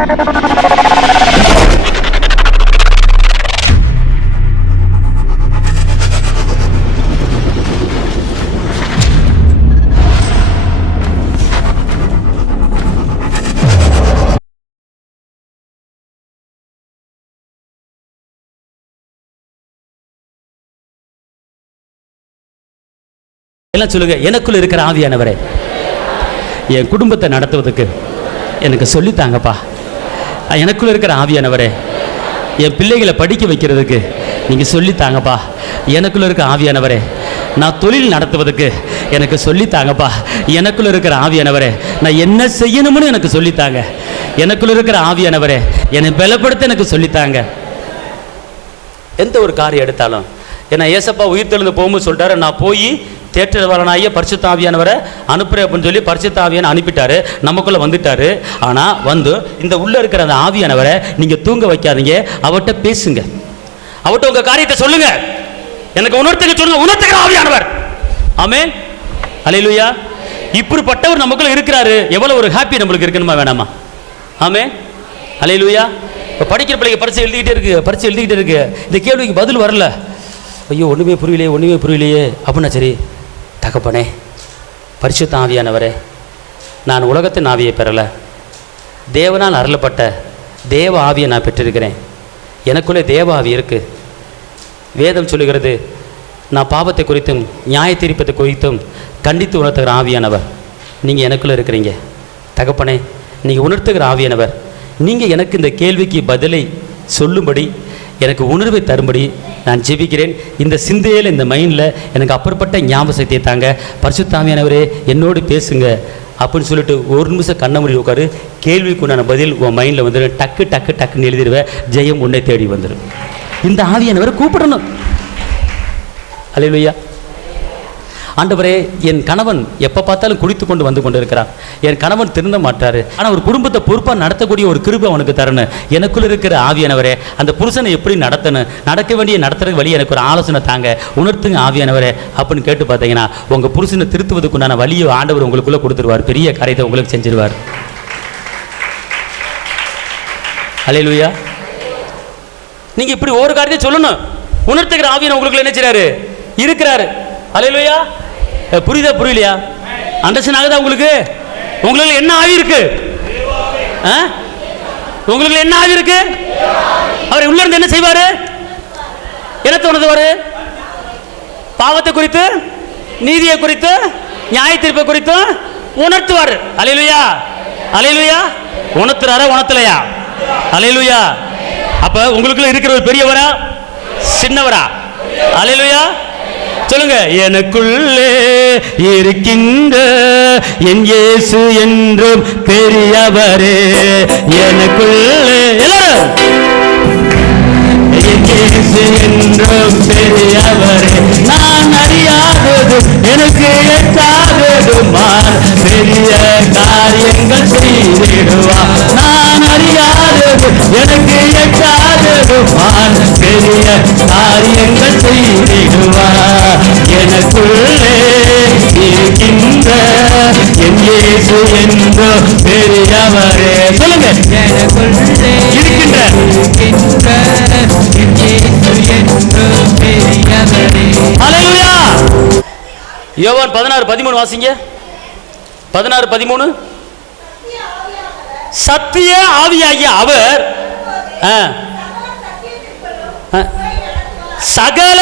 எல்லாம் சொல்லுங்க, எனக்குள்ள இருக்கிற ஆவியானவரே என் குடும்பத்தை நடத்துவதற்கு எனக்கு சொல்லித்தாங்கப்பா. எனக்குள்ள இருக்கிற ஆவியானவரே என் பிள்ளைகளை படிக்க வைக்கிறதுக்கு நீங்கள் சொல்லித்தாங்கப்பா. எனக்குள்ள இருக்கிற ஆவியானவரே நான் தொழில் நடத்துவதற்கு எனக்கு சொல்லித்தாங்கப்பா. எனக்குள்ள இருக்கிற ஆவியானவரே நான் என்ன செய்யணும்னு எனக்கு சொல்லித்தாங்க. எனக்குள்ள இருக்கிற ஆவியானவரே என்னை பலப்படுத்த எனக்கு சொல்லித்தாங்க. எந்த ஒரு காரியம் எடுத்தாலும், ஏன்னா ஏசப்பா உயிர் தெழுந்து போகும்போது சொல்லிட்டாரு, நான் போய் தேற்றவாளனாகிய பரிசுத்த ஆவியானவரை அனுப்புறேன் அப்படின்னு சொல்லி பரிசுத்த ஆவியான அனுப்பிட்டாரு, நமக்குள்ள வந்துட்டாரு. ஆனால் வந்து இந்த உள்ள இருக்கிற அந்த ஆவியானவரை நீங்க தூங்க வைக்காதீங்க, அவர்கிட்ட பேசுங்க, அவர்கிட்ட உங்க காரியத்தை சொல்லுங்க, எனக்கு உணர்த்துங்க சொல்லுங்க. உணர்த்துகிற ஆவியானவர். ஆமென், அல்லேலூயா. இப்படிப்பட்டவர் நமக்குள்ள இருக்கிறாரு. எவ்வளவு ஒரு ஹாப்பி நம்மளுக்கு இருக்கணுமா வேணாமா? ஆமென், அல்லேலூயா. இப்போ படிக்கிற பிள்ளைங்க பரிசை எழுதிக்கிட்டே இருக்கு, இந்த கேள்விக்கு பதில் வரல, ஐயோ ஒன்றுமே புரியலையே அப்படின்னா, சரி தகப்பனே பரிசுத்த ஆவியானவரே, நான் உலகத்தின் ஆவியை பெறலை, தேவனால் அருளப்பட்ட தேவ ஆவியை நான் பெற்றிருக்கிறேன். எனக்குள்ளே தேவ ஆவி இருக்குது. வேதம் சொல்லுகிறது, நான் பாவத்தை குறித்தும் நியாய தீர்ப்பத்தை குறித்தும் கண்டித்து உணர்த்துகிற ஆவியானவர் நீங்கள் எனக்குள்ளே இருக்கிறீங்க. தகப்பனே நீங்கள் உணர்த்துகிற ஆவியானவர், நீங்கள் எனக்கு இந்த கேள்விக்கு பதிலை சொல்லும்படி, எனக்கு உணர்வை தரும்படி நான் ஜெபிக்கிறேன். இந்த சிந்தையில், இந்த மைண்டில் எனக்கு அப்புறப்பட்ட ஞாபக சக்தியை தாங்க. பரிசுத்த ஆவியானவரே என்னோடு பேசுங்க அப்படின்னு சொல்லிட்டு ஒரு நிமிஷம் கண்ண மூடி உட்காரு. கேள்விக்கு உண்டான பதில் உன் மைண்டில் வந்துடும். டக்கு டக்கு டக்குன்னு எழுதிடுவேன். ஜெயம் உன்னை தேடி வந்துடும். இந்த ஆவியானவரை கூப்பிடணும். அல்லேலூயா. ஆண்டவரே, என் கணவன் எப்போ பார்த்தாலும் குடித்து கொண்டு வந்து கொண்டு இருக்கிறான், என் கணவன் திருந்த மாட்டாரு, ஆனால் ஒரு குடும்பத்தை பொறுப்பாக நடத்தக்கூடிய ஒரு கிருபை அவனுக்கு தரணும். எனக்குள்ள இருக்கிற ஆவியானவரே அந்த புருஷனை எப்படி நடத்தணும், நடக்க வேண்டிய நடத்துறதுக்கு வழி எனக்கு ஒரு ஆலோசனை தாங்க, உணர்த்துங்க ஆவியானவரே அப்படின்னு கேட்டு பார்த்தீங்கன்னா உங்கள் புருஷனை திருத்துவதுக்குண்டான வழியை ஆண்டவர் உங்களுக்குள்ளே கொடுத்துருவார். பெரிய காரியத்தை உங்களுக்கு செஞ்சிருவார். அல்லேலூயா. நீங்கள் இப்படி ஒரு காரியத்தை சொல்லணும். உணர்த்துகிற ஆவியான உங்களுக்குள்ள என்ன செய்றாரு? இருக்கிறாரு. அல்லேலூயா. புரியலையா? அண்டர்ஸ்டாண்ட் ஆகுதா உங்களுக்கு? உங்களுக்கு என்ன ஆவி இருக்கு? உங்களுக்கு என்ன ஆவி இருக்கு? அவர் உள்ள இருந்து என்ன செய்வாரு? என்ன தோணுதுவாரு? பாவத்தை குறித்து, நீதியை குறித்து, நியாய தீர்ப்பை குறித்து உணர்த்துவார். அல்லேலூயா. அல்லேலூயா. உணர்த்துறாரா உணர்த்தலையா? அல்லேலூயா. அப்ப உங்களுக்குள்ள இருக்கிற ஒரு பெரியவரா சின்னவரா? அல்லேலூயா. சொல்லுங்க, எனக்குள்ளே இருக்கின்ற என் இயேசு என்றும் பெரியவரே, எனக்குள்ளே எல்லாரும் என் இயேசு என்றும் பெரியவரே, நான் அறியாதது எனக்கு எட்டாததுமார் பெரிய காரியங்கள் செய்திடுவார். நான் அறியாதது எனக்கு எட்டாததுமார் பெரிய காரியங்கள் செய்திடுவார். எனக்குள்ளே இருக்கின்ற என் இயேசு என்றும் பெரியவரே. சொல்லுங்க, எனக்குள்ளே இருக்கின்ற என் இயேசு என்றும் பெரியவரே. அல்லேலூயா. யோவான் 16:13 வாசிங்க. 16:13. சத்திய ஆவியாகிய அவர் சகல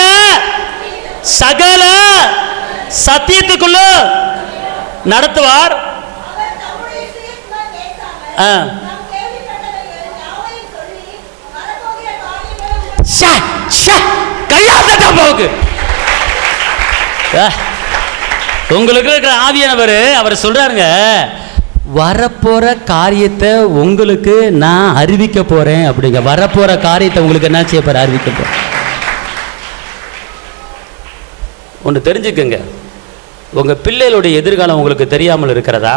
சகல சத்தியத்துக்குள்ள நடத்துவார். உங்களுக்கு இருக்கிற ஆவியானவர் அவர் சொல்றாருங்க, வரப்போற காரியத்தை உங்களுக்கு நான் அறிவிக்க போறேன் அப்படிங்க. வரப்போற காரியத்தை உங்களுக்கு என்ன செய்ய போற? அறிவிக்க போறேன். ஒன்று தெரிஞ்சுக்குங்க, உங்கள் பிள்ளைகளுடைய எதிர்காலம் உங்களுக்கு தெரியாமல் இருக்கிறதா?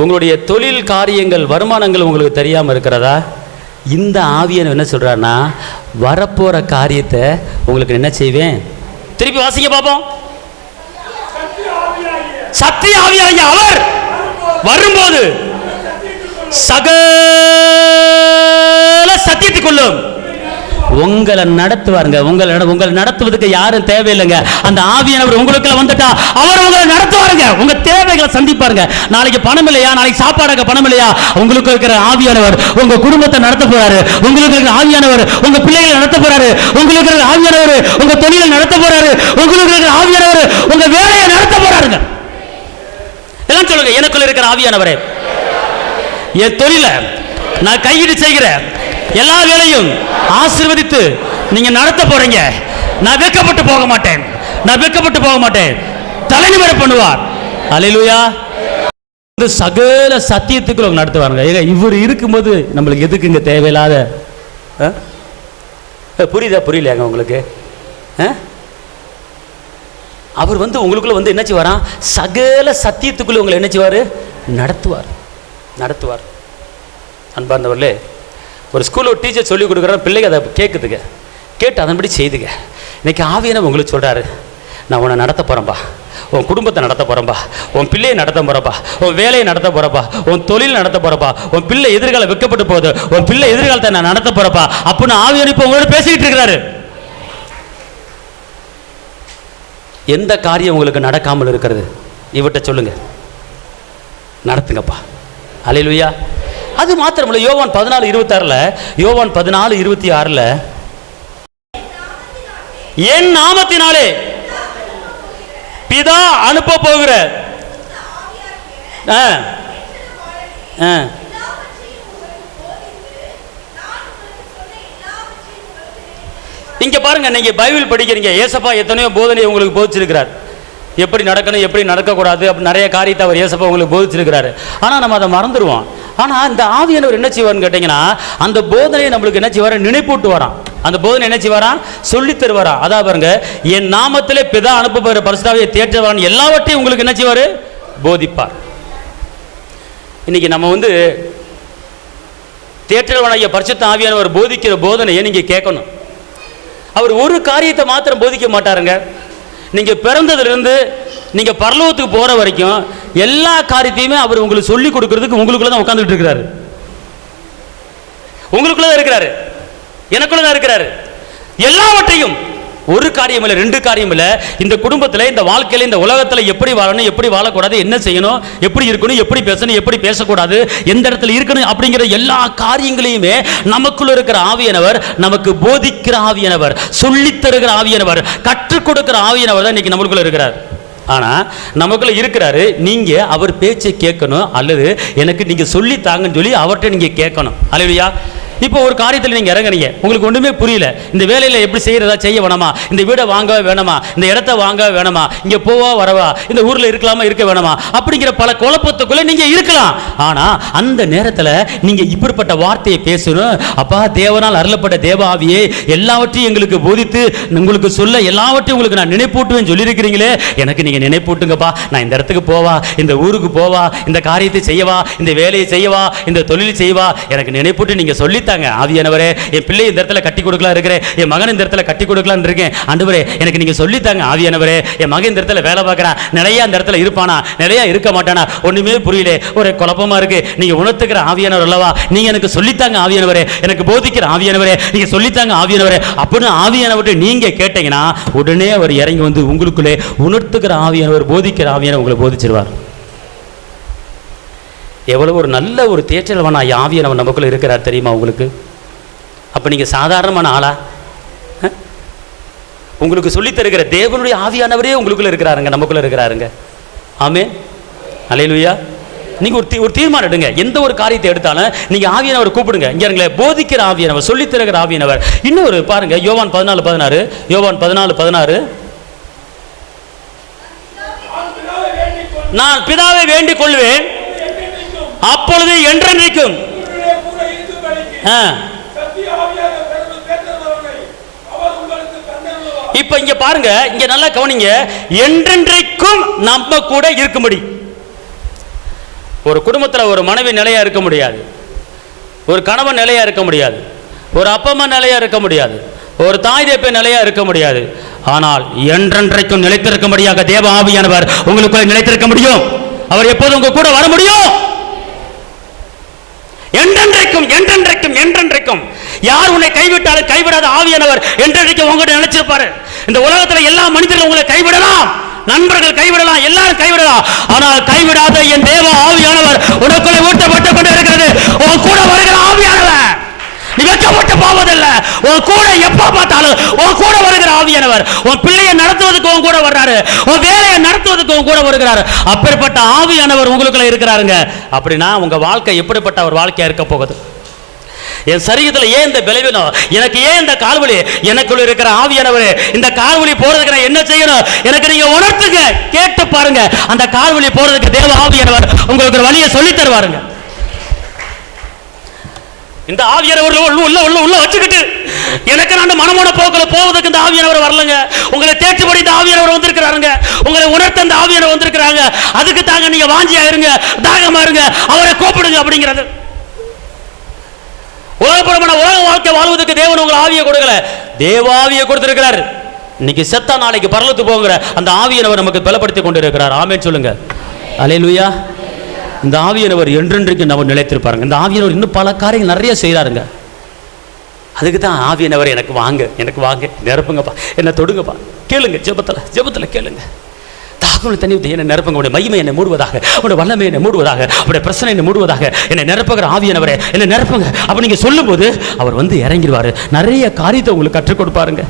உங்களுடைய தொழில் காரியங்கள், வருமானங்கள் உங்களுக்கு தெரியாமல் இருக்கிறதா? இந்த ஆவியன் என்ன சொல்கிறாருன்னா, வரப்போகிற காரியத்தை உங்களுக்கு என்ன செய்வேன்? திருப்பி வாசிங்க பார்ப்போம். சத்திய ஆவியாகிய அவர் வரும்போது சகல சத்தியத்துக்குள்ளும் உங்களை நடத்துவாருங்க. உங்களை நடத்துவதற்கு யாரும் தேவையில்லைங்க. அந்த ஆவியானவர் உங்களுக்குள்ள வந்துட்டா அவர் உங்களை நடத்துவாருங்க. உங்க தேவைகளை சந்திப்பாருங்க. நாளைக்கு பணம் இல்லையா, நாளைக்கு சாப்பாடுக்கு பணம் இல்லையா, உங்களுக்கு இருக்கிற ஆவியானவர் உங்க குடும்பத்தை நடத்த போறாரு. உங்களுக்கு இருக்கிற ஆவியானவர் உங்க பிள்ளைகளை நடத்த போறாரு. உங்களுக்கு இருக்கிற ஆவியானவர் உங்க தொழிலை நடத்த போறாரு. உங்களுக்கு இருக்கிற ஆவியானவர் உங்க வேலையை நடத்த போறாருங்க. எல்லாம் சொல்லுங்க, எனக்குள்ள இருக்கிற ஆவியானவரே என் தொழிலை நான் கையிட்டு செய்கிற எல்லா வேலையும் ஆசீர்வதித்து நீங்க நடத்த போறீங்க. நான் வெட்கப்பட்டு போக மாட்டேன். நான் வெட்கப்பட்டு போக மாட்டேன். தலைநிமிர பண்ணுவார். அல்லேலூயா. சகல சத்தியத்துக்குள்ள நடத்துவாருங்க. ஏங்க இவர் இருக்கும்போது நம்மளுக்கு எதுக்குங்க தேவையில்லாத? புரியலையாங்க உங்களுக்கு? அவர் உங்களுக்குள்ள என்ன செய்வாராம்? சகல சத்தியத்துக்குள்ள உங்களை என்ன செய்வார்? நடத்துவார். அன்பார்ந்தவர்களே, ஒரு ஸ்கூலில் ஒரு டீச்சர் சொல்லிக் கொடுக்குற பிள்ளைங்க அதை கேட்குதுங்க. கேட்டு அதன்படி செய்துங்க. இன்னைக்கு ஆவியானவர் உங்களுக்கு சொல்கிறாரு, நான் உன்னை நடத்த போகிறேன்ப்பா, உன் குடும்பத்தை நடத்த போகிறேன்ப்பா, உன் பிள்ளையை நடத்த போகிறப்பா, உன் வேலையை நடத்த போகிறப்பா, உன் தொழில் நடத்த போகிறப்பா, உன் பிள்ளை எதிர்காலம் வைக்கப்பட்டு போகுது, உன் பிள்ளை எதிர்காலத்தை நான் நடத்த போகிறப்பா அப்படின்னு ஆவியானவர் இப்போ உங்களோட பேசிக்கிட்டு இருக்கிறாரு. எந்த காரியம் உங்களுக்கு நடக்காமல் இருக்கிறது இவர்கிட்ட சொல்லுங்க, நடத்துங்கப்பா. அல்லேலூயா. அது மாத்திரமல்ல, யோவான் 14:26 யோவான் 14:26 என் நாமத்தினாலே பிதா அனுப்ப போகிற இங்க பாருங்க, நீங்க பைபிள் படிக்கிறீங்க, ஏசப்பா எத்தனையோ போதனை உங்களுக்கு போதிச்சிருக்கிறார். எப்படி நடக்கணும், எப்படி நடக்கக்கூடாது அப்படின்னு நிறைய காரியத்தை அவர் ஏசப்பா உங்களுக்கு போதிச்சிருக்கிறாரு. ஆனால் நம்ம அதை மறந்துடுவோம். ஆனால் இந்த ஆவியானவர் என்ன செய்வார்னு கேட்டிங்கன்னா, அந்த போதனையை நம்மளுக்கு என்ன செய்வார்? நினைப்பூட்டு வரான். அந்த போதனை என்ன செய்வாராம்? சொல்லி தருவாராம். அதான் பாருங்க, என் நாமத்திலே பிதா அனுப்ப போகிற பரிசுத்தாவியை தேற்றவான் எல்லாவற்றையும் உங்களுக்கு என்ன செய்வார்? போதிப்பார். இன்னைக்கு நம்ம தேற்றவானாகிய பரிசுத்த ஆவியானவர் போதிக்கிற போதனையை நீங்க கேட்கணும். அவர் ஒரு காரியத்தை மாத்திரம் போதிக்க மாட்டாருங்க. நீங்க பிறந்ததிலிருந்து நீங்க பரலோகத்துக்கு போற வரைக்கும் எல்லா காரியத்தையுமே அவர் உங்களுக்கு சொல்லி கொடுக்கிறதுக்கு உங்களுக்குள்ள தான் உட்கார்ந்துட்டு இருக்கிறாரு. உங்களுக்குள்ள தான் இருக்கிறாரு, எனக்குள்ள தான் இருக்கிறாரு. எல்லாவற்றையும் ஒரு காரியம் இல்லை, ரெண்டு காரியம் இல்லை. இந்த குடும்பத்தில், இந்த வாழ்க்கையில், இந்த உலகத்தில் எப்படி வாழணும், எப்படி வாழக்கூடாது, என்ன செய்யணும், எப்படி இருக்கணும், எப்படி பேசணும், எப்படி பேசக்கூடாது, எந்த இடத்துல இருக்கணும் அப்படிங்கிற எல்லா காரியங்களையுமே நமக்குள்ள இருக்கிற ஆவியானவர் நமக்கு போதிக்கிற ஆவியானவர், சொல்லித் தருகிற ஆவியானவர், கற்றுக் கொடுக்கிற ஆவியானவர் தான் இன்னைக்கு நமக்குள்ள இருக்கிறார். ஆனால் நமக்குள்ள இருக்கிறாரு. நீங்க அவர் பேச்சை கேட்கணும், அல்லது எனக்கு நீங்க சொல்லி தாங்கன்னு சொல்லி அவர்கிட்ட நீங்க கேட்கணும். அல்லேலூயா. இப்போ ஒரு காரியத்தில் நீங்கள் இறங்குறீங்க, உங்களுக்கு ஒன்றுமே புரியல, இந்த வேலையில் எப்படி செய்கிறதா, செய்ய வேணாமா, இந்த வீடை வாங்கவே வேணாமா, இந்த இடத்த வாங்கவே வேணாமா, இங்கே போவா வரவா, இந்த ஊரில் இருக்கலாமா இருக்க வேணாமா அப்படிங்கிற பல குழப்பத்துக்குள்ளே நீங்கள் இருக்கலாம். ஆனால் அந்த நேரத்தில் நீங்கள் இப்படிப்பட்ட வார்த்தையை பேசணும். அப்பா, தேவனால் அருளப்பட்ட தேவாவியே எல்லாவற்றையும் எங்களுக்கு போதித்து உங்களுக்கு சொல்ல எல்லாவற்றையும் உங்களுக்கு நான் நினைப்பூட்டுவேன் சொல்லியிருக்கிறீங்களே, எனக்கு நீங்கள் நினைப்பூட்டுங்கப்பா. நான் இந்த இடத்துக்கு போவா, இந்த ஊருக்கு போவா, இந்த காரியத்தை செய்யவா, இந்த வேலையை செய்யவா, இந்த தொழில் செய்வா, எனக்கு நினைப்பூட்டு நீங்கள் சொல்லி ஆவியானவரே, என் பிள்ளை இந்த இடத்துல கட்டி கொடுக்கலாம் இருக்கிறேன், என் மகன் இந்த இடத்துல கட்டி கொடுக்கலாம் இருக்கேன், ஆண்டவரே எனக்கு நீங்க சொல்லித்தாங்க. ஆவியானவரே, என் மகன் இந்த இடத்துல வேலை பார்க்கறான், நிறைய இந்த இடத்துல இருப்பானா, நிறைய இருக்க மாட்டானா, ஒண்ணுமே புரியல, ஒரு குழப்பமா இருக்கு, நீங்க உணர்த்துக்கிற ஆவியானவர் அல்லவா, நீங்க எனக்கு சொல்லித்தாங்க ஆவியானவரே, எனக்கு போதிக்கிற ஆவியானவரே, நீங்க சொல்லித்தாங்க ஆவியானவரே அப்படின்னு ஆவியானவர்கிட்ட நீங்க கேட்டீங்கன்னா உடனே அவர் இறங்கி உங்களுக்குள்ளே உணர்த்துக்கிற ஆவியானவர், போதிக்கிற ஆவியானவர் உங்களை போதிச்சிருவார். எவ்வளவு ஒரு நல்ல ஒரு தேற்றலவன் ஆவியானவர் நமக்குள்ள இருக்கிறார் தெரியுமா உங்களுக்கு? அப்போ நீங்கள் சாதாரணமான ஆளா? உங்களுக்கு சொல்லித் தருகிற தேவனுடைய ஆவியானவரே உங்களுக்குள்ள இருக்கிறாருங்க, நமக்குள்ள இருக்கிறாருங்க. ஆமென். அல்லேலூயா. நீங்கள் ஒரு தீர்மானம் எடுங்க. எந்த ஒரு காரியத்தை எடுத்தாலும் நீங்கள் ஆவியானவர் கூப்பிடுங்க. இங்கே இருங்களே, போதிக்கிற ஆவியானவர், சொல்லித் தருகிற ஆவியானவர். இன்னொரு பாருங்க, யோவான் 14:16 யோவான் 14:16 நான் பிதாவை வேண்டிக் கொள்வேன், அப்பொழுது என்றென்றைக்கும் இப்ப இங்க பாருங்க, இங்க நல்லா கவனிங்க, என்றென்றைக்கும் நம்ம கூட இருக்கும்படி. ஒரு குடும்பத்தில் ஒரு மனைவி நிலையா இருக்க முடியாது, ஒரு கணவன் நிலையா இருக்க முடியாது, ஒரு அப்பா அம்மா நிலையா இருக்க முடியாது, ஒரு தாய் தேப்ப நிலையா இருக்க முடியாது. ஆனால் என்றென்றைக்கும் நிலைத்திருக்கும்படியாக தேவ ஆவியானவர் உங்களுக்குள்ள நிலைத்திருக்க முடியும். அவர் எப்போதும் உங்க கூட வர முடியும். என்றென்றைக்கும் என்றென்றைக்கும் என்றென்றைக்கும். யார் உன்னை கைவிட்டாலும் கைவிடாத ஆவியானவர் என்றென்றைக்கும் உங்ககிட்ட நினைச்சிருப்பாரு. இந்த உலகத்துல எல்லா மனிதர்களும் உங்களை கைவிடலாம், நண்பர்கள் கைவிடலாம், எல்லாரும் கைவிடலாம், ஆனால் கைவிடாத என் தேவ ஆவியானவர் உனக்குள்ளே ஊட்டப்பட்டு கொண்டு இருக்கிறது. உன் கூட வருகிற ஆவியானவர், நீ வெட்கப்பட்டு போவதில்ல. உன் கூட எப்ப பார்த்தாலும் உன் கூட வருகிற ஆவியானவர் உன் பிள்ளையை நடத்துவதற்கு உன் கூட வர்றாரு, உன் வேலையை நடத்துவதற்கு உன் கூட வருகிறாரு. அப்பேற்பட்ட ஆவியானவர் உங்களுக்குள்ள இருக்கிறாருங்க. அப்படின்னா உங்க வாழ்க்கை எப்படிப்பட்ட ஒரு வாழ்க்கையா இருக்க போகுது? என் சரீரத்தில் ஏன் இந்த பலவீனம், எனக்கு ஏன் இந்த கால்வலி? எனக்குள்ள இருக்கிற ஆவியானவரே, இந்த கால்வலி போறதுக்கு நான் என்ன செய்யணும்? எனக்கு நீங்க உணர்த்துங்க, கேட்டு பாருங்க. அந்த கால்வலி போறதுக்கு தேவ ஆவியானவர் உங்களுக்கு ஒரு வழியை சொல்லி தருவாருங்க. இந்த ஆவியானவர் உள்ள வச்சுக்கிட்டு எனக்கு நான் மனமோன போக்கில் போவதற்கு இந்த ஆவியானவர் வரலங்க. உங்களை தேற்றுப்படி இந்த ஆவியானவர் வந்திருக்கிறாருங்க. உங்களை உணர்த்த இந்த ஆவியானவர் வந்திருக்கிறாங்க. அதுக்கு தாங்க நீங்க வாஞ்சியா இருங்க, தாகமா இருங்க, அவரை கூப்பிடுங்க அப்படிங்கிறது. உலகப்படமான உலக வாழ்க்கை வாழ்வதற்கு தேவன் உங்கள் ஆவியை கொடுக்கல, தேவாவியை கொடுத்திருக்கிறார். இன்னைக்கு செத்தா நாளைக்கு பரலத்துக்கு போகிற அந்த ஆவியானவர் நமக்கு பலப்படுத்தி கொண்டு இருக்கிறார். ஆமென் சொல்லுங்க. அல்லேலூயா. இந்த ஆவியானவர் என்றென்றைக்கு நம்ம நிலைத்திருப்பாருங்க. இந்த ஆவியானவர் இன்னும் பல காரியங்கள் நிறைய செய்கிறாருங்க. அதுக்கு தான் ஆவியானவர் எனக்கு வாங்க, எனக்கு வாங்க, நிரப்புங்கப்பா, என்ன தொடுங்கப்பா. கேளுங்க, ஜெபத்தில் கேளுங்க. தாகம் தண்ணி என்னை நிரப்புங்க. உடைய மகிமை என்னை மூடுவதாக, உடைய வல்லமை என்னை மூடுவதாக, உடைய பிரச்சனை என்னை மூடுவதாக, என்னை நிரப்புகிற ஆவியானவரே என்னை நிரப்புங்க. அப்போ நீங்கள் சொல்லும்போது அவர் வந்து இறங்கிடுவார். நிறைய காரியத்தை உங்களுக்கு கற்றுக் கொடுப்பாருங்க.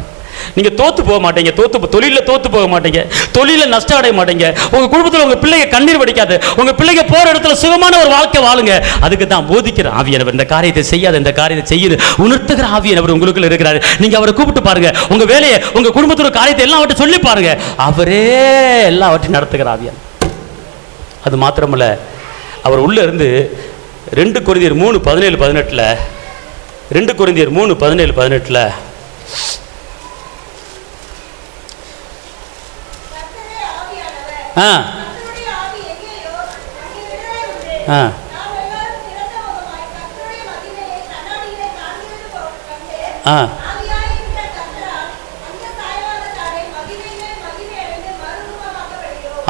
நீங்க தோத்து போக மாட்டீங்க, தொழில தோத்து போக மாட்டீங்க, தொழில நஷ்டம் அடைய மாட்டீங்க. உங்க குடும்பத்தில் உங்க பிள்ளைங்க கண்ணீர் வடிக்காது, உங்க பிள்ளைங்க போற இடத்துல சுகமான ஒரு வாழ்க்கை வாழுங்க. அதுக்கு தான் போதிக்கிற ஆவியானவர். இந்த காரியத்தை செய்யாத, இந்த காரியத்தை செய்யுது உணர்த்துகிற ஆவியானவர் உங்களுக்குள்ள இருக்கிறாரு. நீங்க அவரை கூப்பிட்டு பாருங்க. உங்க வேலையை, உங்க குடும்பத்தோட காரியத்தை எல்லாவற்றையும் சொல்லி பாருங்க. அவரே எல்லாவற்றையும் நடத்துகிற ஆவியானவர். அது மாத்திரமல்ல, அவர் உள்ள இருந்து 2 கொரிந்தியர் 3:17-18 2 கொரிந்தியர் 3:17-18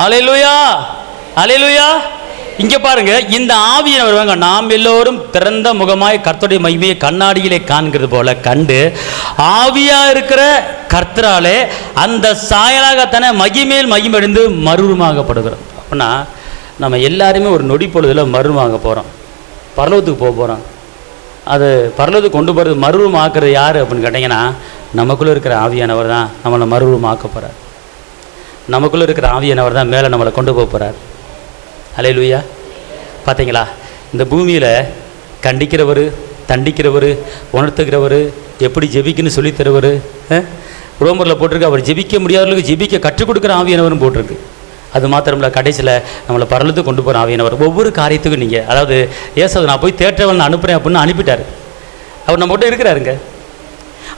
அல்லேலூயா, அல்லேலூயா. இங்க பாருங்க, இந்த ஆவியானவர் வாங்க, நாம் எல்லோரும் திறந்த முகமாய் கர்த்தருடைய மகிமையை கண்ணாடியிலே காண்கிறது போல கண்டு ஆவியா இருக்கிற கர்த்தராலே அந்த சாயலாகத்தானே மகிமேல் மகிமடைந்து மறுரூபமாக்கப்படுகிறோம். அப்படின்னா நம்ம எல்லாருமே ஒரு நொடி பொழுதில் மறுரூபமாக போகிறோம், பரலோகத்துக்கு போக போகிறோம். அது பரலோகத்துக்கு கொண்டு போகிறது, மறுரூபமாக்குறது யார் அப்படின்னு கேட்டிங்கன்னா, நமக்குள்ளே இருக்கிற ஆவியானவர் தான் நம்மளை மறுரூபமாக்க போகிறார். நமக்குள்ளே இருக்கிற ஆவியானவர் தான் மேலே நம்மளை கொண்டு போக போகிறார். அல்லேலூயா. பார்த்தீங்களா, இந்த பூமியில் கண்டிக்கிறவர், தண்டிக்கிறவர், உணர்த்துகிறவர், எப்படி ஜெபிக்குன்னு சொல்லி தருவர். ரோமரில் போட்டிருக்கு, அவர் ஜெபிக்க முடியாதவர்களுக்கு ஜெபிக்க கற்றுக் கொடுக்குற ஆவியானவரும் போட்டிருக்கு. அது மாத்திரமில்ல, கடைசியில் நம்மளை பரலத்துக்கு கொண்டு போகிற ஆவியானவர். ஒவ்வொரு காரியத்துக்கும் நீங்கள், அதாவது ஏசாது நான் போய் தேற்றவன் அனுப்புகிறேன் அப்படின்னு அனுப்பிட்டார். அவர் நம்ம கிட்ட இருக்கிறாருங்க.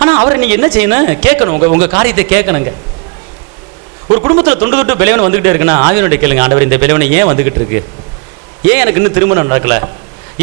ஆனால் அவரை நீங்கள் என்ன செய்யணும்? கேட்கணும், உங்கள் காரியத்தை கேட்கணுங்க. ஒரு குடும்பத்தில் தொண்டு தொட்டு பிளவன் வந்துகிட்டே இருக்குன்னா ஆவியனுடைய கேளுங்க, ஆண்டவர் இந்த பிளவனை ஏன் வந்துகிட்டு இருக்கு? ஏன் எனக்கு இன்னும் திருமணம் நடக்கல?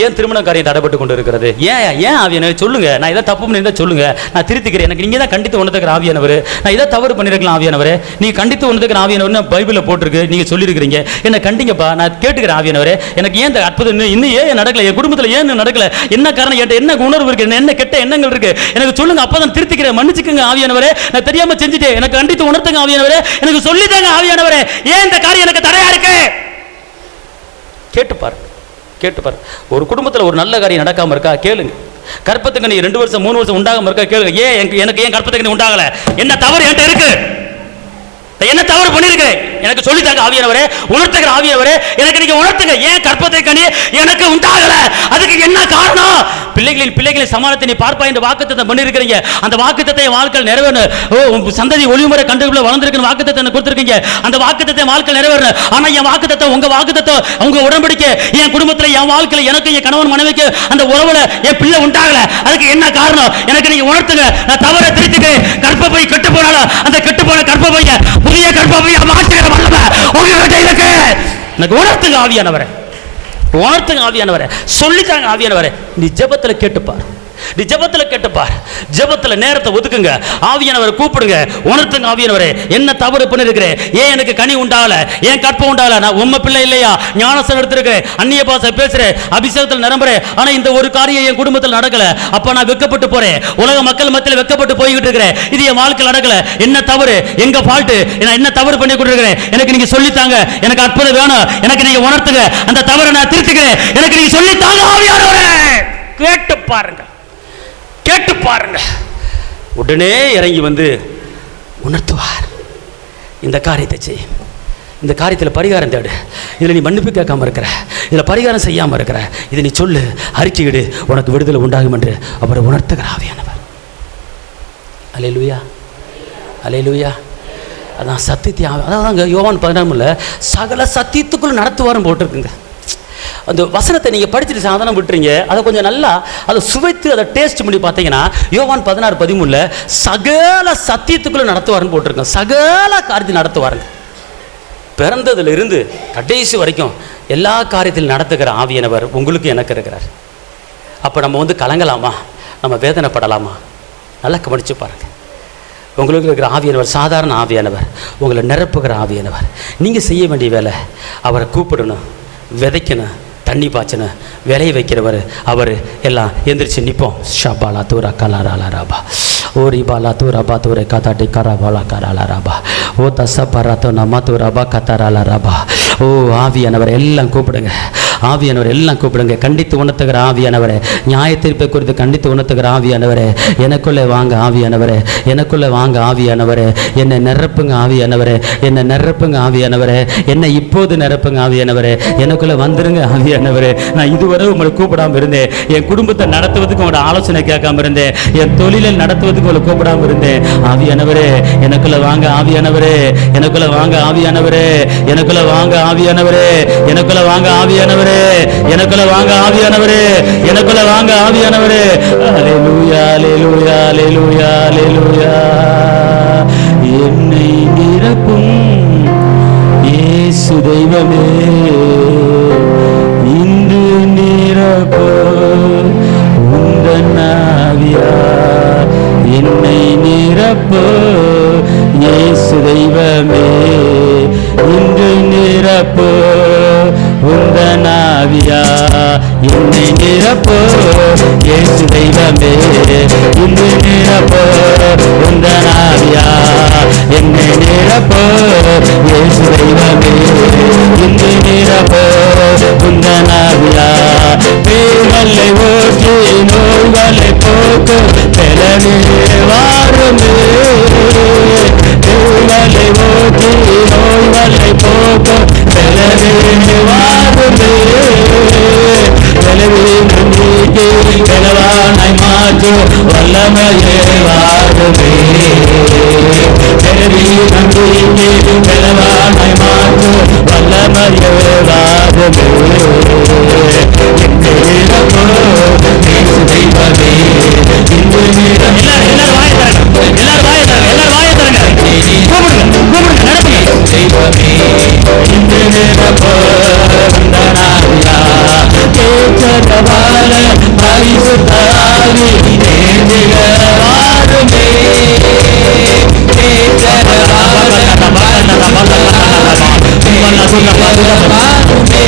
ஏன் திருமண காரியம் தடைப்பட்டு கொண்டு இருக்கிறது? ஏன் ஆவியானவர் சொல்லுங்க, நான் இதை தப்பு பண்ணியிருந்தா சொல்லுங்க, நான் திருத்திக்கிறேன். எனக்கு நீங்கள் தான் கண்டித்து உணர்த்துக்கிற ஆவியானவர். நான் இதை தவறு பண்ணியிருக்கலாம் ஆவியானவரே, நீங்கள் கண்டித்து உணர்த்துக்கிற ஆவியானவர்னு பைபிளில் போட்டிருக்கு, நீங்கள் சொல்லியிருக்கிறீங்க. என்னை கண்டிங்கப்பா, நான் கேட்டுக்கிறேன் ஆவியானவரே. எனக்கு ஏன் இந்த அற்புதம் இன்னும் ஏன் நடக்கல? என் குடும்பத்தில் ஏன் நடக்கல? என்ன காரணம்? என்கிட்ட என்ன உணர்வு இருக்குது? என்ன கெட்ட எண்ணங்கள் இருக்குது? எனக்கு சொல்லுங்க, அப்போ தான் திருத்திக்கிறேன். மன்னிச்சுக்கங்க ஆவியானவரே, நான் தெரியாமல் செஞ்சுட்டேன், எனக்கு கண்டித்து உணர்த்துங்க ஆவியானவரே, எனக்கு சொல்லித்தாங்க ஆவியானவரே, ஏன் இந்த காரியம் எனக்கு தடையா இருக்கு? கேட்டுப்பார். ஒரு குடும்பத்தில் ஒரு நல்ல காரியம் நடக்காமல் இருக்கா? கேளுங்க. கற்பத்துக்கு நீ 2 வருஷம் 3 வருஷம் உண்டாகாமல் இருக்கா? கேளுங்க. எனக்கு ஏன் கற்பத்துக்கு நீ உண்டாகல? என்ன தவறு என்கிட்ட இருக்கு? என்ன தவறு பண்ணிருக்கேன்? எனக்கு சொல்லித்தாங்க ஆவியானவரே, உணர்த்துகிற ஆவியானவரே, எனக்கு நீங்க உணர்த்துங்க. ஏன் கற்பத்தை கனி எனக்கு உண்டாகல? அதுக்கு என்ன காரணம்? பிள்ளைகளின் சமாளத்தை நீ பார்ப்பாய் என்று வாக்குத்தத்தம் பண்ணியிருக்கிறீங்க. அந்த வாக்குத்தத்தை வாழ்க்கை நிறைவேறணும். சந்ததி ஒளிமுறை கண்டுக்குள்ள வளர்ந்துருக்கிற வாக்குத்தத்தை கொடுத்துருக்கீங்க. அந்த வாக்குத்தத்தை வாழ்க்கை நிறைவேறணும். ஆனா என் வாக்குத்தத்தம், உங்க வாக்குத்தத்தம், உங்க உடன்படிக்கை என் குடும்பத்தில், என் வாழ்க்கையில், எனக்கு என் கணவன் மனைவிக்கு அந்த உறவுல என் பிள்ளை உண்டாகல. அதுக்கு என்ன காரணம்? எனக்கு நீங்க உணர்த்துங்க. நான் தவறை திருத்திட்டு கர்ப்பப்பை கெட்டு போனாலும் அந்த கெட்டு போன கர்ப்பப்பைய புதிய கர்ப்பப்பையா மாற்றுகிற வல்லமை உங்ககிட்ட இருக்கு. எனக்கு உணர்த்துங்க ஆவியானவரே, உணர்த்துங்க ஆவியானவரே, சொல்லித்தாங்க ஆவியானவரே. நீ ஜெபத்தில் கேட்டுப்பார். நீ ஜெபத்துல கேட்டுப்பார். ஜெபத்துல நேரத்தை ஒதுக்குங்க. ஆவியானவரை கூப்பிடுங்க, உணர்த்துங்க. ஆவியானவரே, என்ன தவறு பண்ணிருக்கிறேன்? ஏன் எனக்கு கனி உண்டாகல? ஏன் கற்பம் உண்டாகல? நான் உண்மை பிள்ளை இல்லையா? ஞானஸ்நானம் எடுத்திருக்கிறேன், அந்நிய பாஷை பேசுறேன், அபிஷேகத்தில் நிரம்புறேன், ஆனா இந்த ஒரு காரியம் என் குடும்பத்தில் நடக்கல. அப்ப நான் வெட்கப்பட்டு போறேன், உலக மக்கள் மத்தியில் வெட்கப்பட்டு போய்கிட்டு இருக்கிறேன். இது என் வாழ்க்கையில் நடக்கல. என்ன தவறு? எங்க ஃபால்ட்? நான் என்ன தவறு பண்ணி கொண்டிருக்கிறேன்? எனக்கு நீங்க சொல்லித்தாங்க. எனக்கு அற்புதம் வேணும். எனக்கு நீங்க உணர்த்துங்க. அந்த தவறை நான் திருத்துக்கிறேன். எனக்கு நீங்க சொல்லித்தாங்க. ஆவியானவரே, கேட்டு பாருங்க, கேட்டு பாருங்க. உடனே இறங்கி வந்து உணர்த்துவார். இந்த காரியத்தை செய், இந்த காரியத்தில் பரிகாரம் தேடு, இதில் நீ மன்னிப்பு கேட்காம இருக்கிற, இதில் பரிகாரம் செய்யாமல் இருக்கிற, இதை நீ சொல்லு, அறிக்கையிடு, உனக்கு விடுதலை உண்டாகும் என்று அவரை உணர்த்துகிற ஆவியானவர். அல்லேலூயா, அல்லேலூயா. அதான் சத்தியத்தை. அதான் யோவான் 14 சகல சத்தியத்துக்குள்ள நடத்துவாரும் போட்டிருக்குங்க. அந்த வசனத்தை நீங்கள் படிச்சுட்டு சாதாரணம் விட்டுறீங்க. அதை கொஞ்சம் நல்லா அதை சுவைத்து அதை டேஸ்ட் பண்ணி பார்த்தீங்கன்னா யோவான் 16:13 சகல சத்தியத்துக்குள்ளே நடத்துவாருன்னு போட்டிருக்கேன். சகல காரியத்தை நடத்துவாருங்க. பிறந்ததுல இருந்து கடைசி வரைக்கும் எல்லா காரியத்திலும் நடத்துகிற ஆவியானவர் உங்களுக்கு எனக்கு இருக்கிறார். அப்போ நம்ம வந்து கலங்கலாமா? நம்ம வேதனைப்படலாமா? நல்லா கவனிச்சு பாருங்க. உங்களுக்கு இருக்கிற ஆவியானவர் சாதாரண ஆவியானவர், உங்களை நிரப்புகிற ஆவியானவர். நீங்கள் செய்ய வேண்டிய வேலை அவரை கூப்பிடணும், விதைக்கணும், தண்ணி பாய்ச்சணும், விளைய வைக்கிறவர் அவர். எல்லாம் எந்திரிச்சு நிற்போம். ஷபாலா தூரா கலாராலா ராபா ஓ ரிபாலா தூரபா தூரை காத்தாட்டி கராபாலா கராலா ராபா ஓ தசப்பராத்தோ நம்ம தூரபா கத்தாராலா ராபா. ஓ ஆவியானவர் எல்லாம் கூப்பிடுங்க. ஆவியானவர் எல்லாம் கூப்பிடுங்க. கண்டித்து உணர்த்துகிற ஆவியானவரே, நியாய தீர்ப்பை குறித்து கண்டித்து உணர்த்துகிற ஆவியானவரே, எனக்குள்ளே வாங்க ஆவியானவரே, எனக்குள்ளே வாங்க ஆவியானவரே, என்னை நிரப்புங்க ஆவியானவரே, என்னை நிரப்புங்க ஆவியானவரே, என்னை இப்போது நிரப்புங்க ஆவியானவரே, எனக்குள்ளே வந்துருங்க ஆவியானவரே. நான் இதுவரை உங்களை கூப்பிடாமல் இருந்தேன். என் குடும்பத்தை நடத்துவதுக்கு உங்களோட ஆலோசனை கேட்காம இருந்தேன். என் தொழிலை நடத்துவதுக்கு உங்களை கூப்பிடாமல் இருந்தேன். ஆவியானவரே, எனக்குள்ளே வாங்க ஆவியானவரே, எனக்குள்ளே வாங்க ஆவியானவரே, எனக்குள்ளே வாங்க ஆவியானவரே, எனக்குள்ளே வாங்க ஆவியானவரே, எனக்குள்ள வாங்க ஆவியானவரே, எனக்குள்ள வாங்க ஆவியானவரே. அல்லேலூயா, அல்லேலூயா, அல்லேலூயா, அல்லேலூயா. என்னை நிரப்பும் இயேசு தெய்வமே, இன்று நிரப்பு உந்தன் ஆவியார். என்னை நிரப்பு இயேசு தெய்வமே, இன்று நிரப்பு உந்தன் ஆவியார். என்னை நிரப்பு இயேசு தெய்வமே, இன்று நிரப்பு உந்தன் ஆவியார். என்னை நிரப்பு இயேசு தெய்வமே, இன்று நிரப்பு உந்தன் ஆவியார். பேய்களை ஓற்றி நோய்களை போக்கு பெலவே வாருமே, பேய்களை ஓற்றி நோய்களை போக்கு பெலவே வாருமே, பெலவே நம்பிக்கை பெலவானாய் மாற்று வல்லமையே வாருமே, பெலவே நம்பிக்கை பெலவானாய் மாற்று வல்லமையே வாருமே. தெய்வமே, இன்று எல்லாரும் வாய தரங்க, எல்லாரும் வாய தரங்க, எல்லாரும் வாய தரங்க, கூப்பிடுங்க, கூப்பிடுங்க, நடத்துங்க. தெய்வமே, இன்று நிரப்பு உந்தன் ஆவியார். கேட்கவால பரிசுத்த ஆவி நேர்ந்திட வாருமே, கேட்கவால வாருமே,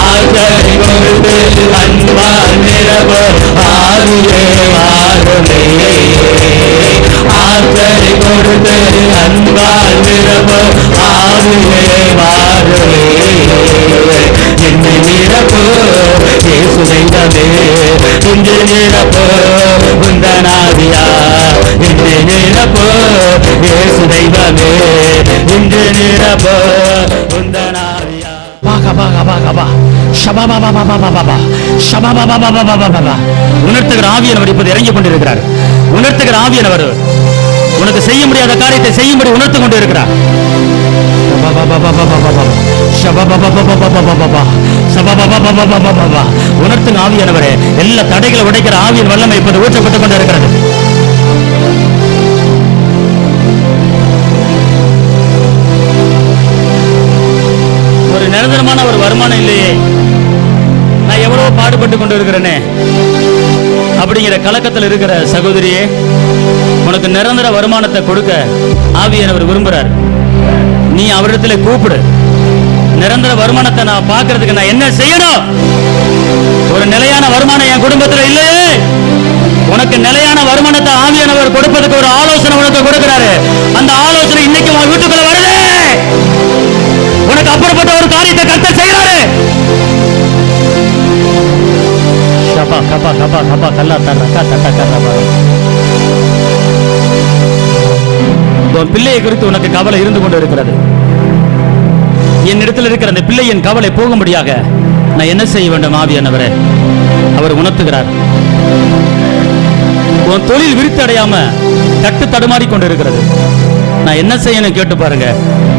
ஆசை கொடுத்து அன்பால் நிரப்பு ஆவியே வாருமே, ஆசை கொடுத்து அன்பால் நிரப்பு ஆவியே வாருமே. என்னை நிரப்பு இயேசு தெய்வமே, இன்று நிரப்பு உந்தன் ஆவியார். என்னை நிரப்பு இயேசு தெய்வமே, இன்று நிரப்பு உந்தன் ஆவியார். உணர்த்துகிற ஆவியானவர் இப்போது இறங்கி கொண்டிருக்கிறார். உணர்த்துகிற ஆவியானவர் உனக்கு செய்ய முடியாத காரியத்தை செய்யும்படி உணர்த்து கொண்டு இருக்கிறார். உணர்த்துங்க ஆவியானவரே, எல்லா தடைகளை உடைக்கிற ஆவியின் வல்லமை இப்போது ஊற்றப்பட்டுக் கொண்டு இருக்கிறது. ஒரு நிரந்தரமான ஒரு வருமானம் இல்லையே, நான் எவ்வளவு பாடுபட்டு கொண்டு இருக்கிறேனே, அப்படிங்கிற கலக்கத்தில் இருக்கிற சகோதரியே, உனக்கு நிரந்தர வருமானத்தை கொடுக்க ஆவியானவர் விரும்புறார். நீ அவரிடத்துல கூப்பிடு. நிரந்தர வருமானத்தை நான் பார்க்கறதுக்கு நான் என்ன செய்யணும்? ஒரு நிலையான வருமானம் என் குடும்பத்தில் இல்லையே. உனக்கு நிலையான வருமானத்தை ஆவியானவர் கொடுப்பதற்கு ஒரு ஆலோசனை உனக்கு கொடுக்கிறாரு. அந்த ஆலோசனை இன்னைக்கு உன் வீட்டுக்குள்ள வருது. உனக்கு அப்புறப்பட்ட ஒரு காரியத்தை கர்த்தர் செய்கிறாரு. கபா கபா கபா கபா கல்லா தரக்கா தட்டா கரபா. உன் பிள்ளையை குறித்து உனக்கு கவலை இருந்து கொண்டு இருக்கிறது. என் இடத்தில் இருக்கிற அந்த பிள்ளையின் கவலை போகும்படியாக நான் என்ன செய்ய வேண்டும் ஆவியானவரே? அவர் உணர்த்துகிறார். உன் தொழில் விருத்தி அடையாம தட்டு தடுமாறி கொண்டு இருக்கிறது. நான் என்ன செய்யணும் கேட்டு பாருங்க.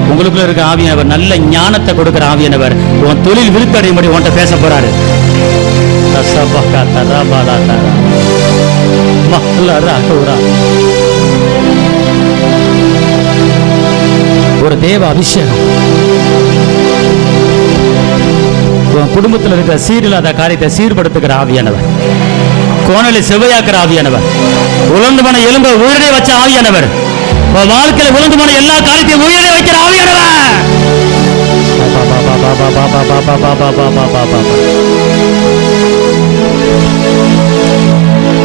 உங்களுக்குள்ள இருக்க ஆவியானவர் நல்ல ஞானத்தை கொடுக்கிற ஆவியானவர் உன் தொழில் விருத்தி அடையும்படி உன்கிட்ட பேச போறாரு. ஒரு தேவ அபிஷேகம் உன் குடும்பத்தில் இருக்கிற சீரில்லாத காரியத்தை சீர்படுத்துகிற ஆவியானவர், கோணலை செவ்வையாக்குற ஆவியானவர், உலர்ந்து போன எலும்பை உயிரை வச்ச ஆவியானவர், உன் வாழ்க்கையில் உலர்ந்து போன எல்லா காரியத்தையும் உயிரை வைக்கிற ஆவியானவர்.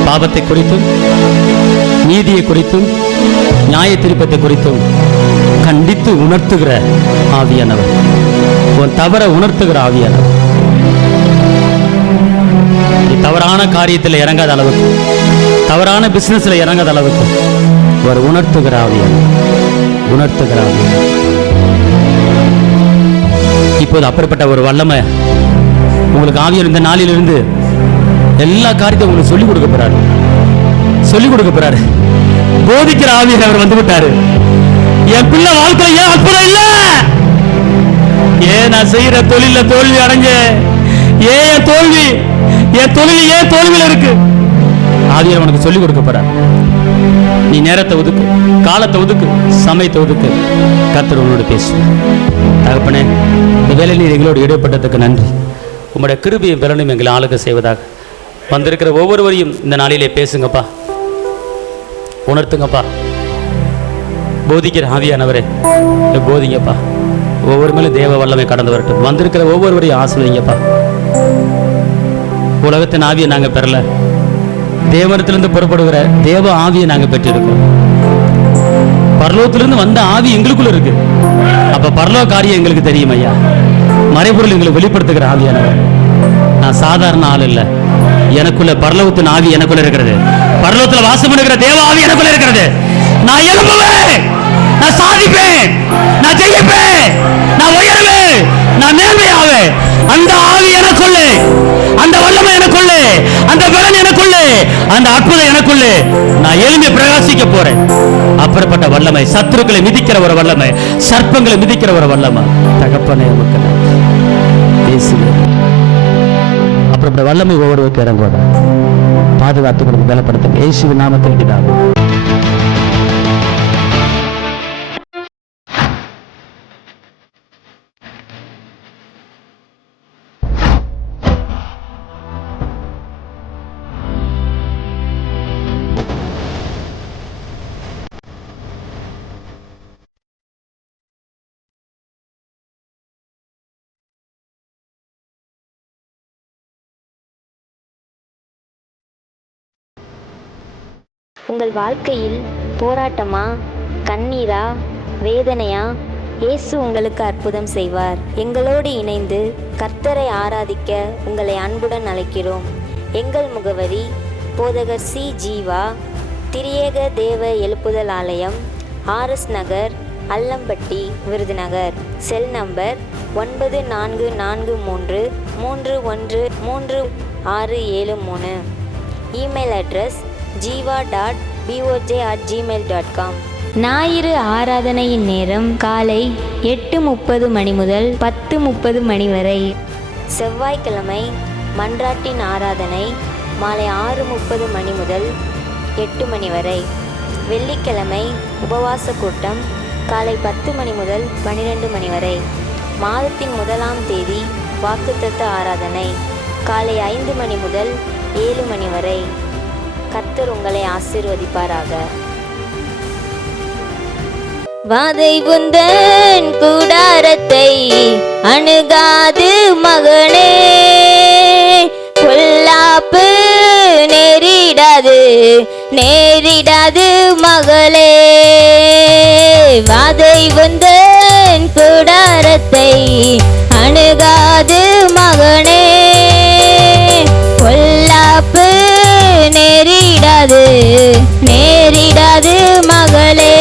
பாவத்தை குறித்தும் நீதியை குறித்தும் நியாய திருப்பத்தை குறித்தும் கண்டித்து உணர்த்துகிற ஆவியானவர், உன் தவற உணர்த்துகிற ஆவியானவர். நீ தவறான காரியத்தில் இறங்காத அளவுக்கு, தவறான பிசினஸ்ல இறங்காத அளவுக்கு ஒரு உணர்த்துகிற ஆவியானவர், உணர்த்துகிற ஆவியானவர். இப்போது அப்படிப்பட்ட ஒரு வல்லமை உங்களுக்கு ஆவியானவர் இந்த நாளிலிருந்து எல்லா காரியத்தையும் உங்களுக்கு சொல்லிக் கொடுக்க போறாரு, சொல்லிக் கொடுக்க போறாரு. போதிக்கிற ஆவியானவர் வந்து விட்டாரு. என் பிள்ளை வாழ்க்கையில ஏன் அற்புதம் இல்ல? ஏன் நான் செய்யற தொழில தோல்வி அடைஞ்ச? ஏன் என் தோல்வி? என் தொழில் ஏன் தோல்வியில இருக்கு? ஆவியானவர் உனக்கு சொல்லிக் கொடுக்க போறார். நீ நேரத்தை ஒதுக்கு, காலத்தை ஒதுக்கு, சமயத்தை ஒதுக்கு. கர்த்தர் உன்னோடு பேசுவார். தகப்பனே, இந்த வேலையில் நீர் எங்களோடு ஈடுபட்டதுக்கு நன்றி. உங்களுடைய கிருபையும் பலனும் எங்களை ஆளுக செய்வதாக. வந்திருக்கிற ஒவ்வொருவரையும் இந்த நாளிலே பேசுங்கப்பா, உணர்த்துங்கப்பா. போதிக்கிற ஆவியானவரே போதிங்கப்பா. ஒவ்வொரு மேலும் தேவ வல்லமை கடந்து வரட்டும். வந்திருக்கிற ஒவ்வொருவரையும் ஆசீர்வதிங்கப்பா. உலகத்தின் ஆவியை நாங்கள் பெறல, தேவனத்திலிருந்து புறப்படுகிற தேவ ஆவியை நாங்கள் பெற்றிருக்கோம். பரலோகத்திலிருந்து வந்த ஆவி எங்களுக்குள்ள இருக்கு. அப்ப பரலோக காரியம் எங்களுக்கு தெரியும் ஐயா. மறைபொருள் எங்களுக்கு வெளிப்படுத்துகிற ஆவியானவர். நான் சாதாரண ஆள் இல்லை. எனக்குள்ள பரலோகத்தின் ஆவி எனக்குள்ள இருக்கிறது. பரலோகத்தில் வாசம் பண்ணுகிற தேவ ஆவி எனக்குள்ள இருக்கிறது. நான் எழும்புவேன், நான் சாதிப்பேன், நான் ஜெயிப்பேன், நான் உயருவேன், நான் நேர்மையாவேன். அந்த ஆவி எனக்குள்ளே, அந்த வல்லமை எனக்குள்ளே, அந்த பலன் எனக்குள்ளே, அந்த அற்புதம் எனக்குள்ளே. நான் எழும்பி பிரகாசிக்க போறேன். அப்படிப்பட்ட வல்லமை, சத்துருக்களை மிதிக்கிற ஒரு வல்லமை, சர்ப்பங்களை மிதிக்கிற ஒரு வல்லமை. தகப்பனே உமக்கு பேசுங்க. அப்படிப்பட்ட வல்லமை ஒவ்வொருவருக்கு இறங்குவதா பாதுகாத்து கொடுத்து பலப்படுத்துங்க. இயேசுவின் நாமத்தில் பிதாவே. உங்கள் வாழ்க்கையில் போராட்டமா, கண்ணீரா, வேதனையா? இயேசு உங்களுக்கு அற்புதம் செய்வார். எங்களோடு இணைந்து கர்த்தரை ஆராதிக்க உங்களை அன்புடன் அழைக்கிறோம். எங்கள் முகவரி: போதகர் சி. ஜீவா, திரியேக தேவ எழுப்புதல் ஆலயம், RS நகர், Allampatti, Virudhunagar. Cell number 9443313673. Email address jiva.boj@gmail.com. ஞாயிறு ஆராதனையின் நேரம் காலை 8:30 மணி முதல் 10:30 மணி வரை. செவ்வாய்க்கிழமை மன்றாட்டின் ஆராதனை மாலை 6:30 மணி முதல் 8 மணி வரை. வெள்ளிக்கிழமை உபவாச கூட்டம் காலை 10 மணி முதல் 12 மணி வரை. மாதத்தின் 1ஆம் தேதி வாக்குத்தத்த ஆராதனை காலை 5 மணி முதல் 7 மணி வரை. கர்த்தர் உங்களை ஆசீர்வதிப்பாராக. வாதை உந்தன் கூடாரத்தை அணுகாது மகனே, பொல்லாப்பு நேரிடாது மகளே. வாதை உந்தன் கூடாரத்தை அணுகாது மகனே, பொல்லாப்பு நேரிடாது மகளே.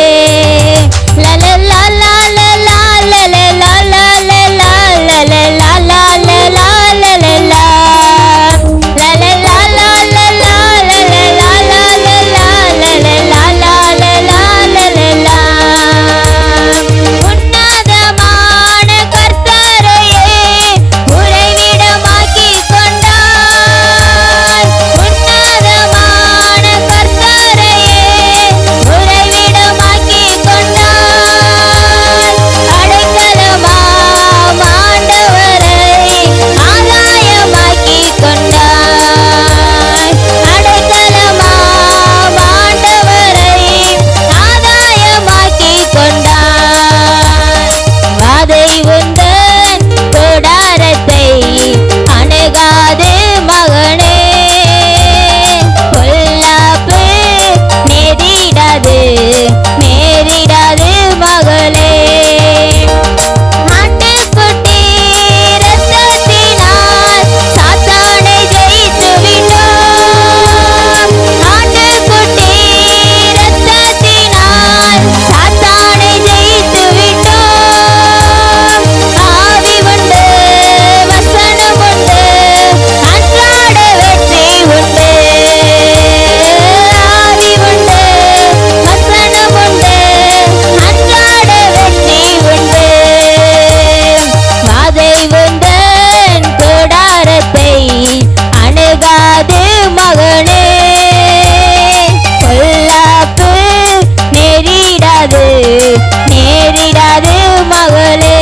நேரிடாது மகளே.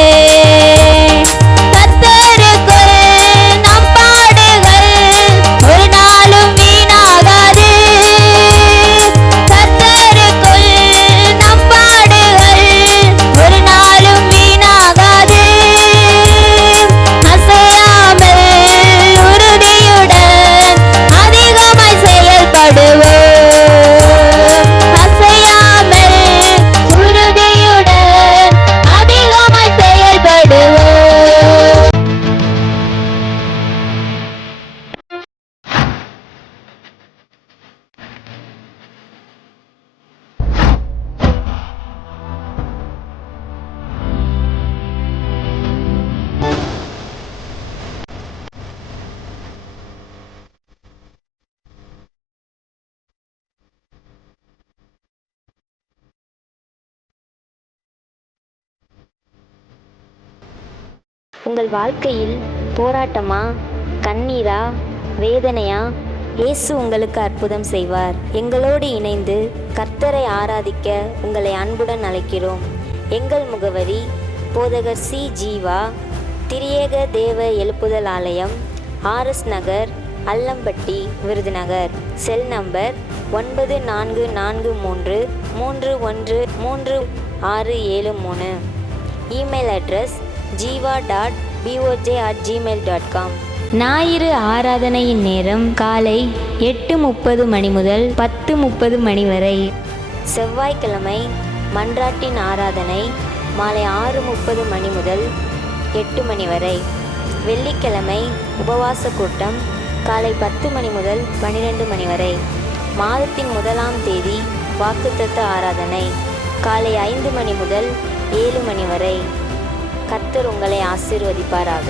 உங்கள் வாழ்க்கையில் போராட்டமா, கண்ணீரா, வேதனையா? இயேசு உங்களுக்கு அற்புதம் செய்வார். எங்களோடு இணைந்து கர்த்தரை ஆராதிக்க உங்களை அன்புடன் அழைக்கிறோம். எங்கள் முகவரி: போதகர் சி. ஜீவா, திரியேக தேவ எழுப்புதல் ஆலயம், RS நகர், Allampatti, Virudhunagar. Cell number 9443313673. Email address jiva.boj@gmail.com. ஞாயிறு ஆராதனையின் நேரம் காலை 8:30 மணி முதல் 10:30 மணி வரை. செவ்வாய்க்கிழமை மன்றாட்டின் ஆராதனை மாலை 6:30 மணி முதல் 8 மணி வரை. வெள்ளிக்கிழமை உபவாச கூட்டம் காலை 10 மணி முதல் 12 மணி வரை. மாதத்தின் 1ஆம் தேதி வாக்குத்தத்த ஆராதனை காலை 5 மணி முதல் 7 மணி வரை. கர்த்தர் உங்களை ஆசீர்வதிப்பாராக.